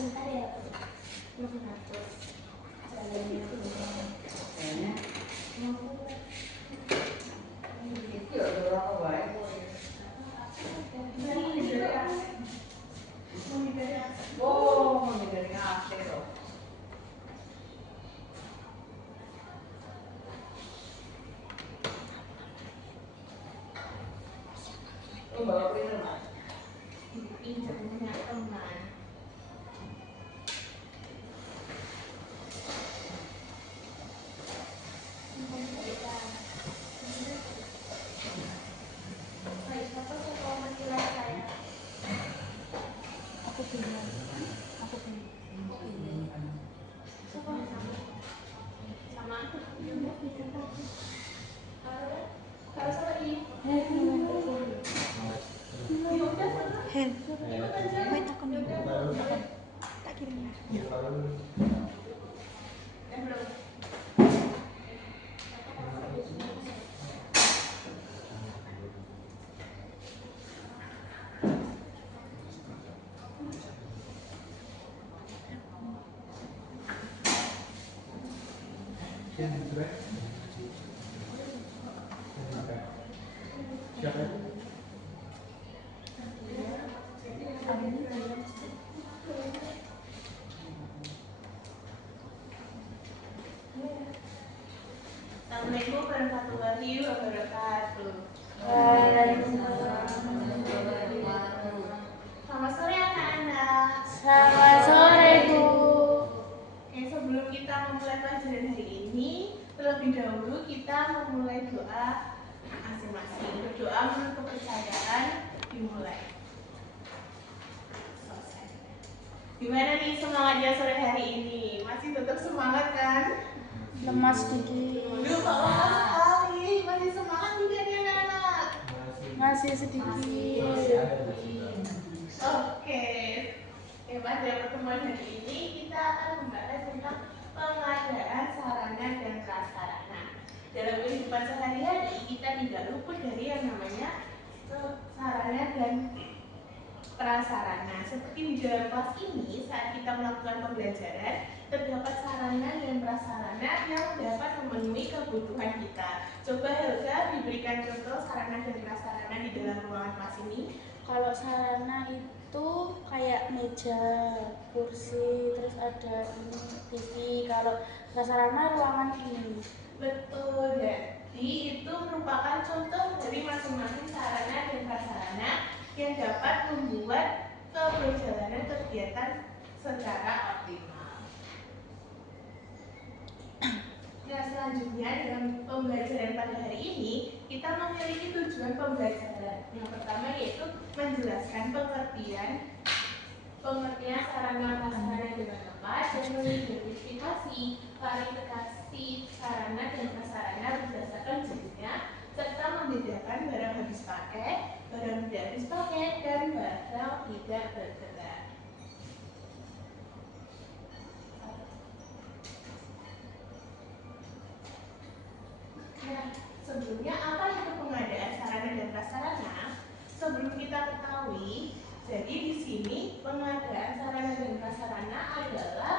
Bentar ya, mengatur jalannya kayaknya itu ya berapa baik oh mau dari AC loh. Oh bawa printer mas pinjamnya teman. Aku punya sama kalau sama ini Hen, main aku nih, tak kirim ya. Siapa? Assalamualaikum warahmatullahi wabarakatuh. Waalaikumsalam warahmatullahi wabarakatuh. Selamat sore anak-anak. Selamat sore Bu. Oke, sebelum kita memulai pelajaran hari ini, terlebih dahulu kita memulai doa masing-masing. Berdoa menurut kepercayaan dimulai. Selesai. Gimana nih semangatnya sore hari ini? Masih tetap semangat kan? Lemas sedikit. Duh, lemas sekali. Masih semangat juga nih anak-anak? Masih sedikit. Oke. Pada pertemuan hari ini kita akan membahas tentang pengadaan sarana dan prasarana. Dalam kehidupan sehari-hari kita tidak luput dari yang namanya sarana dan prasarana. Seperti di dalam kelas ini, saat kita melakukan pembelajaran, terdapat sarana dan prasarana yang dapat memenuhi kebutuhan kita. Coba Helga diberikan contoh sarana dan prasarana di dalam ruangan kelas ini. Kalau sarana itu kayak meja, kursi, terus ada ini TV. Kalau prasarana ruangan ini. Betul, jadi itu merupakan contoh dari masing-masing sarana dan prasarana yang dapat membuat keberjalanan kegiatan secara optimal. Nah, selanjutnya dalam pembelajaran pada hari ini kita memiliki tujuan pembelajaran. Yang pertama yaitu menjelaskan pengertian sarana prasarana dengan tepat dan mengidentifikasi klarifikasi sarana dan prasarana berdasarkan jenisnya serta membedakan barang habis pakai, barang tidak habis pakai, dan barang tidak bergerak. Nah, sebelumnya apa itu pengadaan sarana dan prasarana? Sebelum kita ketahui, jadi di sini pengadaan sarana dan prasarana adalah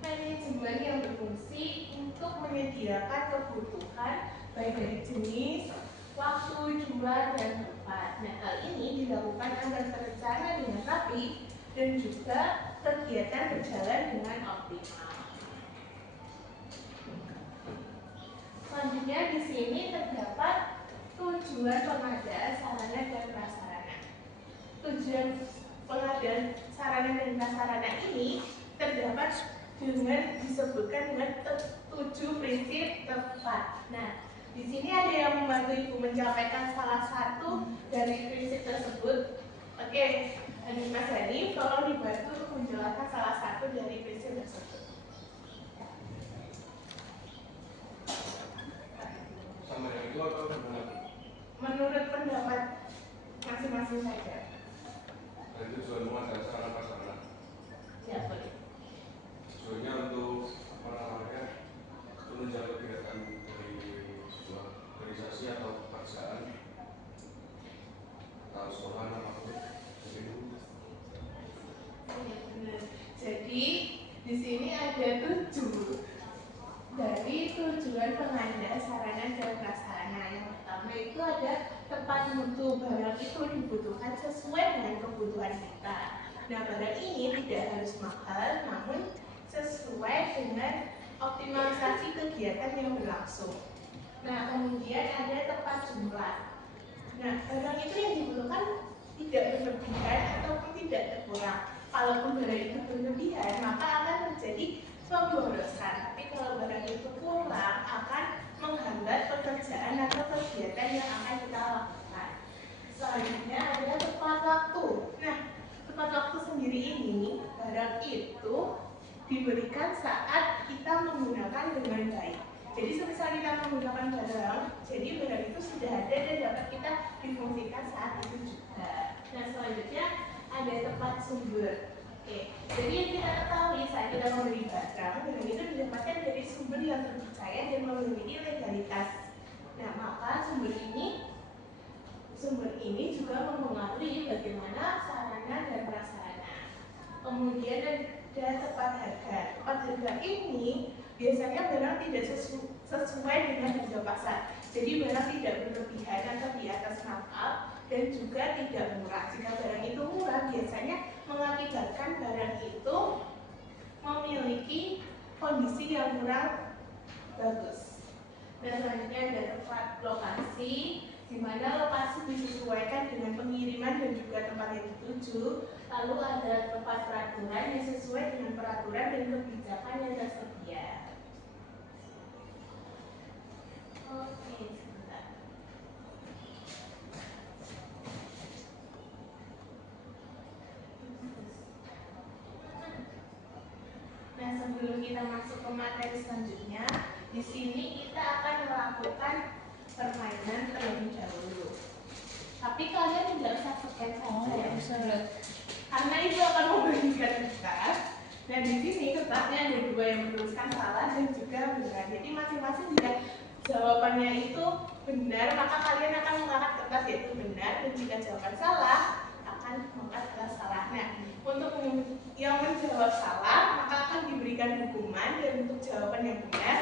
manajemen yang berfungsi untuk menyediakan kebutuhan baik dari jenis, waktu, jumlah, dan tempat. Nah, hal ini dilakukan agar terencana dengan rapi dan juga kegiatan berjalan dengan optimal. Selanjutnya di sini terdapat tujuan pengadaan sarana dan prasarana. Tujuan pengadaan sarana dan prasarana ini terdapat dengan disebutkan dengan 7 prinsip tepat. Nah, di sini ada yang membantu Ibu menyampaikan salah satu dari prinsip tersebut. Oke, Mas Hani, tolong dibantu menjelaskan salah satu dari prinsip tersebut. Sama yang itu atau menurut pendapat masing-masing saja. Dan tujuan pengadaan sarana prasarana. Ya, boleh. Tujuannya untuk menunjang kegiatan dari sebuah organisasi atau pekerjaan atau sekolahan apapun. Iya benar. Di sini ada 7 dari tujuan pengadaan sarana dan prasarana. Yang pertama itu ada tempat mutu. Barang itu dibutuhkan sesuai dengan kebutuhan kita. Nah, barang ini tidak harus mahal, namun sesuai dengan optimalisasi kegiatan yang berlangsung. Nah, kemudian ada tempat jumlah. Nah, barang itu yang dibutuhkan tidak berlebihan ataupun tidak terkurang. Kalaupun barang itu berlebihan, maka akan terjadi pemborosan. Tapi kalau barang itu kurang, akan menghambat pekerjaan atau kegiatan yang akan kita lakukan. Selanjutnya ada tepat waktu. Nah, tepat waktu sendiri ini, barang itu diberikan saat kita menggunakan dengan baik. Jadi semisal kita menggunakan barang, jadi barang itu sudah ada dan dapat kita difungsikan saat itu juga. Nah, selanjutnya ada tempat sumber. Oke, jadi yang kita ketahui saat kita membeli barang itu didapatkan dari sumber yang terpercaya dan memiliki legalitas. Nah, maka sumber ini juga mempengaruhi bagaimana sarana dan prasarana. Kemudian ada tepat harga. Tepat harga ini biasanya barang tidak sesuai dengan harga pasar. Jadi barang tidak berlebihan atau di atas markup dan juga tidak murah. Jika barang itu murah, biasanya mengakibatkan barang itu memiliki kondisi yang kurang bagus. Dan selanjutnya ada tempat lokasi, di mana lokasi disesuaikan dengan pengiriman dan juga tempat yang dituju. Lalu ada tempat peraturan yang sesuai dengan peraturan dan kebijakan yang tersedia. Oke, sebentar. Nah, sebelum kita masuk ke materi selanjutnya, di sini kita akan melakukan permainan terlebih dahulu. Tapi kalian tidak usah pakai saja, karena itu akan memberikan kertas. Dan di sini kertasnya ada 2 yang menuliskan salah dan juga benar. Jadi masing-masing jika jawabannya itu benar, maka kalian akan mengangkat kertas yaitu benar, dan jika jawaban salah akan mengangkat kertas salah. Nah, untuk yang menjawab salah maka akan diberikan hukuman, dan untuk jawaban yang benar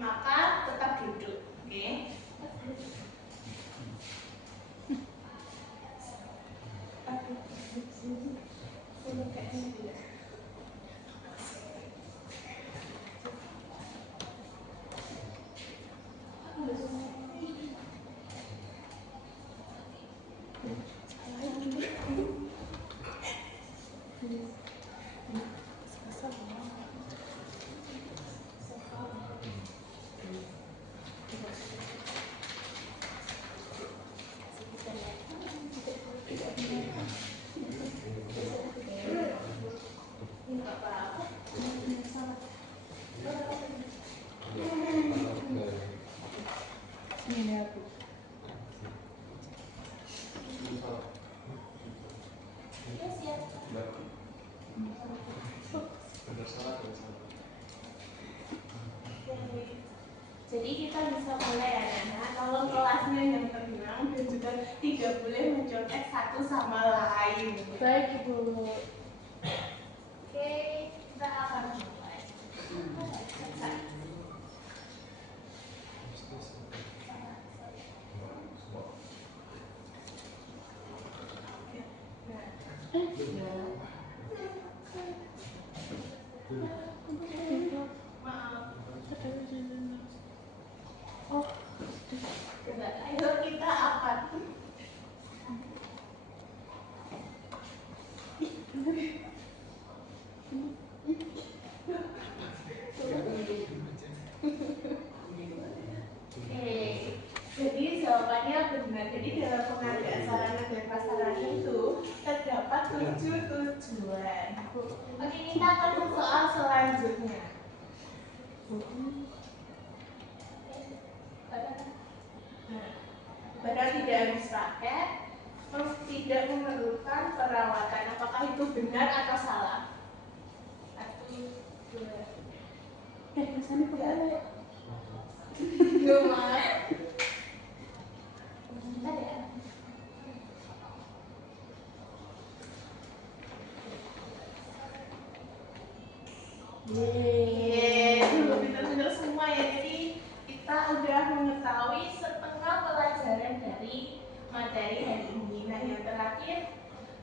maka tetap duduk. Oke? Jadi kita bisa mulai anak-anak, tolong kelasnya yang tenang dan juga tidak boleh mencontek satu sama lain. Baik, Ibu. Oke, kita akan mulai. Ayo kita akan jadi jawabannya benar. Jadi dalam pengadaan sarana dan prasarana itu terdapat 7 tujuan. Oke, kita akan ke soal selanjutnya. Barang tidak habis pakai, tidak memerlukan perawatan. Apakah itu benar atau salah? 1, 2. Misalnya kebalik. Maaf. Bentar ya. Pintar-pintar semua ya. Jadi kita udah mengetahui setengah pelajaran dari materi hari ini. Nah, yang terakhir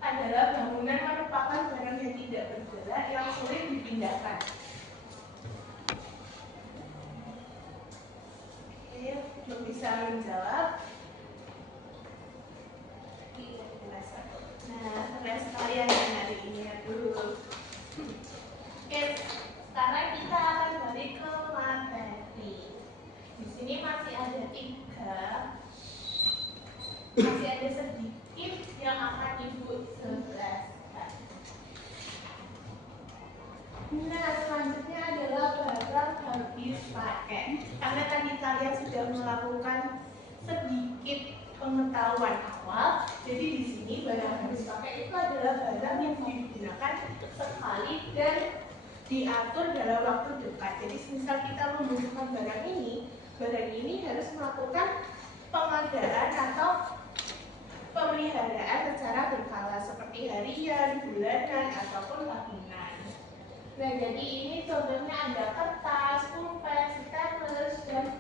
adalah bangunan merupakan barang yang tidak bergerak yang sulit dipindahkan. Oke, belum bisa menjawab. Nah, keren sekali yang hari ini ya dulu. Oke, sekarang kita akan balik ke materi. Di sini masih ada sedikit yang akan Ibu jelaskan. Nah, selanjutnya adalah barang habis pakai. Karena tadi kalian sudah melakukan sedikit pengetahuan awal, jadi di sini barang habis pakai itu adalah barang yang digunakan sekali dan diatur dalam waktu dekat. Jadi misal kita membutuhkan barang ini harus melakukan pengadaan atau pemeliharaan secara berkala seperti harian, bulanan, ataupun tahunan. Nah, jadi ini contohnya ada kertas, pulpen, staples, dan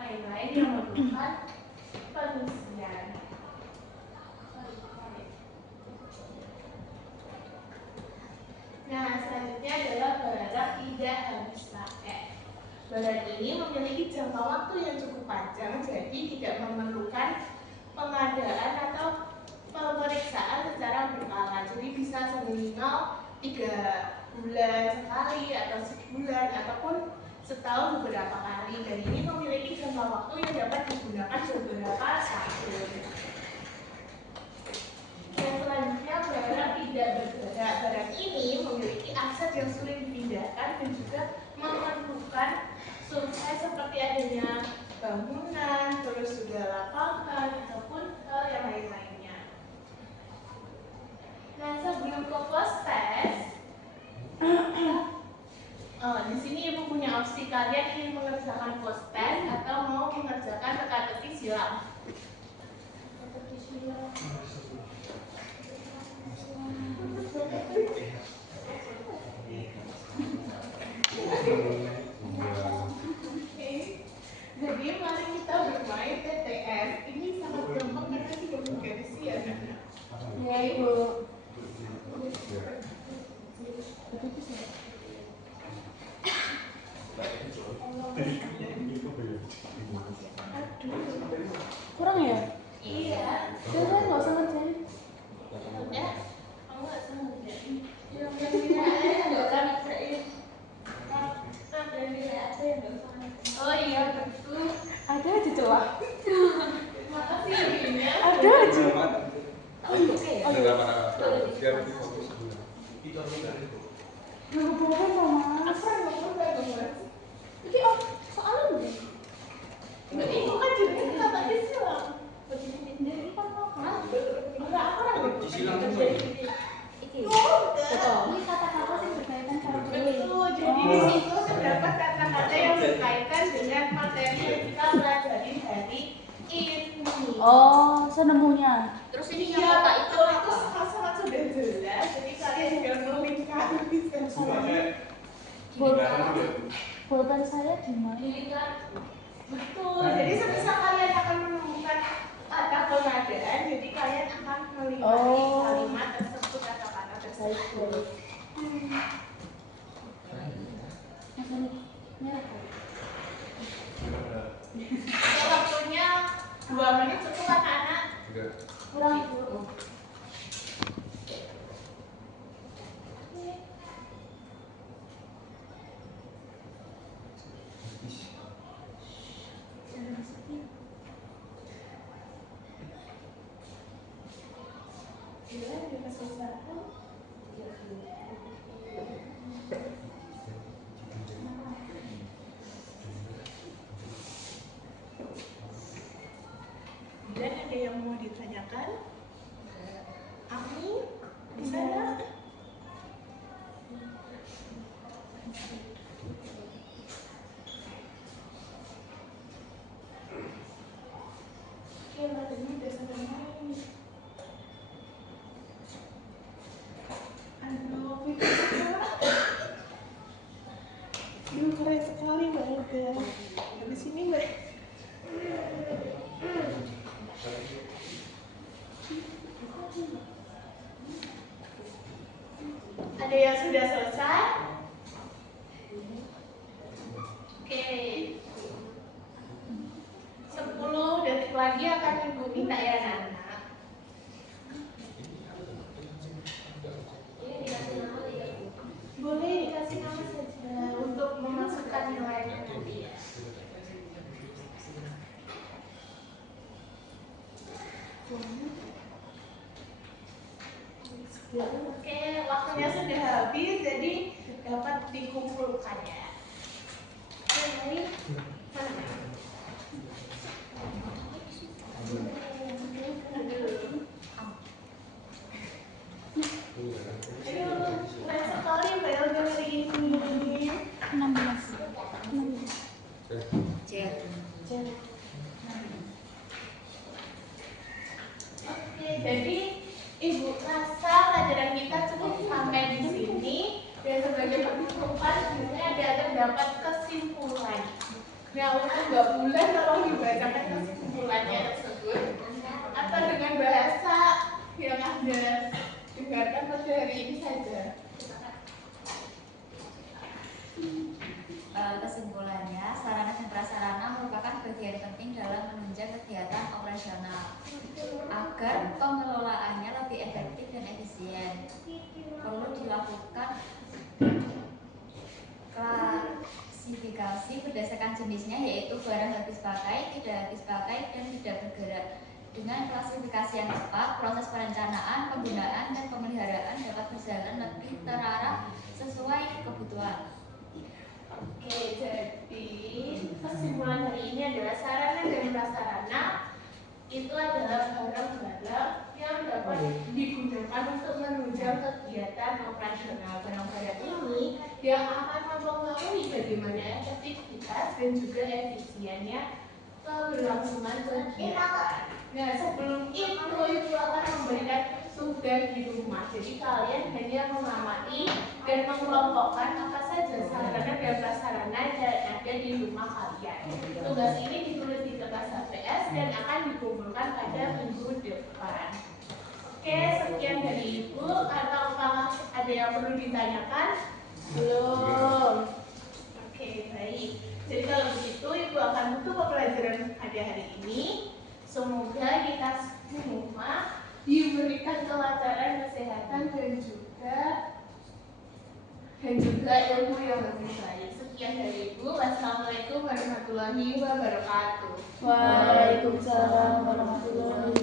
lain-lain yang memerlukan pengisian. Nah, selanjutnya adalah barang tidak habis pakai. Barang ini memiliki jangka waktu yang cukup panjang, jadi tidak memerlukan pengadaan atau pemeriksaan secara berkala. Jadi bisa seminimal 3 bulan sekali atau sebulan ataupun setahun beberapa kali. Dan ini memiliki jangka waktu yang dapat digunakan beberapa tahun. Dan selanjutnya barang tidak bergerak. Barang ini memiliki aset yang sulit dipindahkan dan juga memerlukan survei seperti adanya bangunan, terus juga lapangan ataupun hal yang lain-lainnya. Nah, sebelum ke post test, di sini Ibu punya opsi, kalian ingin mengerjakan post test atau mau mengerjakan teka-teki silang. Jadi mari kita bermain TTS. Ini sangat gampang karena tidak bergaris ya. Ya, Ibu. Kurang ya? Iya. Coba nggak usah ngerjain. Udah, kamu nggak usah ngerjain. Oh iya, betul. Ada aja celah. Makasih ibunya. Ada aja. Nggak boleh mama. Apa yang kamu bagus? Ini soalnya deh. Berarti itu kan jadi kata silang. Dari kan apa? Enggak apa lagi. Silang itu. Betul. Ini kata-kata yang berkaitan sama Betul. Jadi di situ terdapat kata-kata yang berkaitan dengan materi yang kita pelajari hari ini. Oh, saya nemunya. Terus ini yang kata itu sangat sudah jelas. Jadi kalian tinggal melingkari Pulpen saya di mana? Betul. Jadi semisal kalian akan menemukan kata pengadaan, jadi kalian akan melingkari kalimat tersebut, kata-kata tersebut. Waktunya 2 menit cukup anak-anak? Kurang dulu. Dan ada yang mau ditanyakan? Ada yang sudah selesai? Oke. 10 detik lagi akan Ibu minta ya anak-anak. Boleh dikasih nama saja untuk memasukkan nilainya nanti ya. Oke, waktunya sudah habis, jadi dapat dikumpulkan ya. Oke, baik. Aduh, keren sekali belnya hari ini. 16. Oke, jadi Ibu rasa pelajaran kita cukup sampai di sini, dan sebagai penutupan sebenarnya ada terdapat kesimpulan. Nah, untuk Mbak Bulan tolong dibacakan kesimpulannya tersebut, atau dengan bahasa yang Anda dengarkan pada hari ini saja. Kesimpulannya, sarana dan prasarana merupakan bagian penting dalam menunjang kegiatan operasional agar pengelolaannya lebih efektif dan efisien. Perlu dilakukan klasifikasi berdasarkan jenisnya, yaitu barang habis pakai, tidak habis pakai, dan tidak bergerak. Dengan klasifikasi yang tepat, proses perencanaan, penggunaan, dan pemeliharaan dapat berjalan lebih terarah sesuai kebutuhan. Oke, jadi kesimpulan hari ini adalah sarana dan prasarana itu adalah barang-barang yang dapat digunakan untuk menunjang kegiatan operasional. Barang-barang ini yang akan mempengaruhi bagaimana efektivitas dan juga efisiennya keberlangsungan kegiatan. Nah, sebelum itu Ibu akan memberikan tugas di rumah. Jadi kalian hanya mengamati dan mengelompokkan apa saja sarana dan prasarana yang ada di rumah kalian. Tugas ini ditulis di kertas HVS dan akan dikumpulkan pada minggu depan. Oke, sekian dari Ibu. Atau apakah ada yang perlu ditanyakan? Belum. Oke, baik. Jadi kalau begitu Ibu akan tutup pembelajaran pada hari ini. Semoga kita semua diberikan kelancaran kesehatan dan juga ilmu yang lebih baik. Sekian dari Ibu. Wassalamualaikum warahmatullahi wabarakatuh. Waalaikumsalam warahmatullahi wabarakatuh.